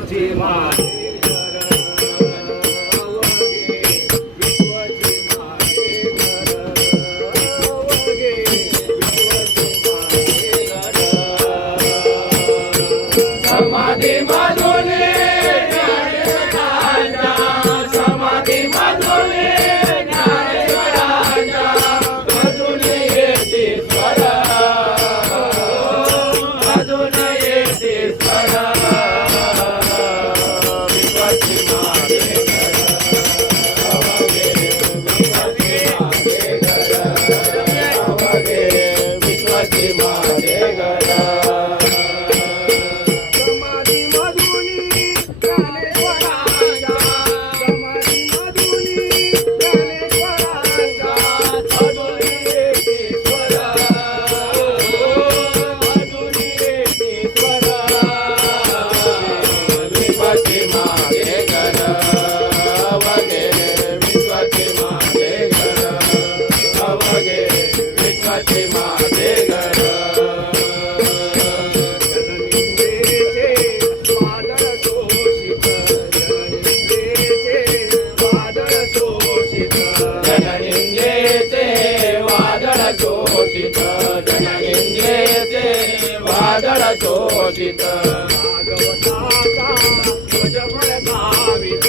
विश्वची माहेर अवघे विश्वची माहेर अवघे विश्वची माहेर समाधी मधुने ज्ञानेश्वरांच्या समाधी मधुने ज्ञानेश्वरांच्या अजून येते स्वर अजून येते स्वर विश्वची माहेर अवघे विश्वची माहेर समाधी मधुनी ज्ञानेश्वरांच्या समाधी मधुनी ज्ञानेश्वरांच्या अजून येते स्वर अजून येते स्वर विश्वची माहेर अवघे विश्वची माहेर अवघे विश्वची माहेर जननिंदेचे वादळ शोषित जननिंदेचे वादळ शोषित जननिंदेचे वादळ शोषित जननिंदेचे वादळ शोषित भागवताचा ध्वज फडकावित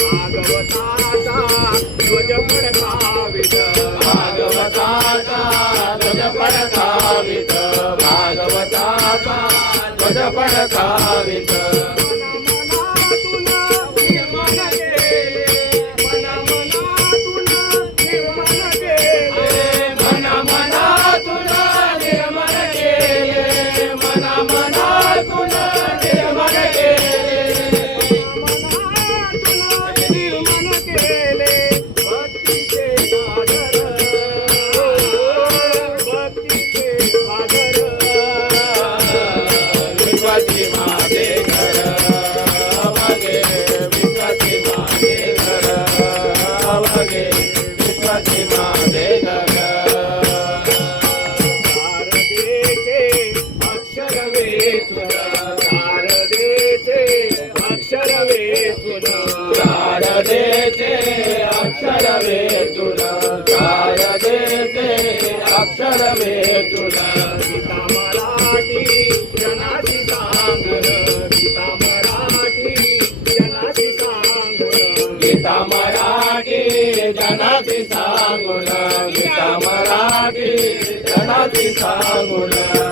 भागवताचा ध्वज फडकावित भागवताचा ध्वज फडकावित भागवताचा ध्वज फडकावित मनामनातून निर्मळ केले मनामनातून निर्मळ केले निर्मळ केले भक्तीचे सागर भक्तीचे सागर विश्वाची माहेर अवघे विश्वाची माहेर अवघे विश्वाची माहेर शारदेचे अक्षर वेचून शारदेचे अक्षर वेचून शारदेचे अक्षर वेचून शारदेचे अक्षर वेचून गीता मराठी जनाची सांगण गीता मराठी जनाची सांगण गीता मराठी जनाची सांगण गीता मराठी जनाची सांगण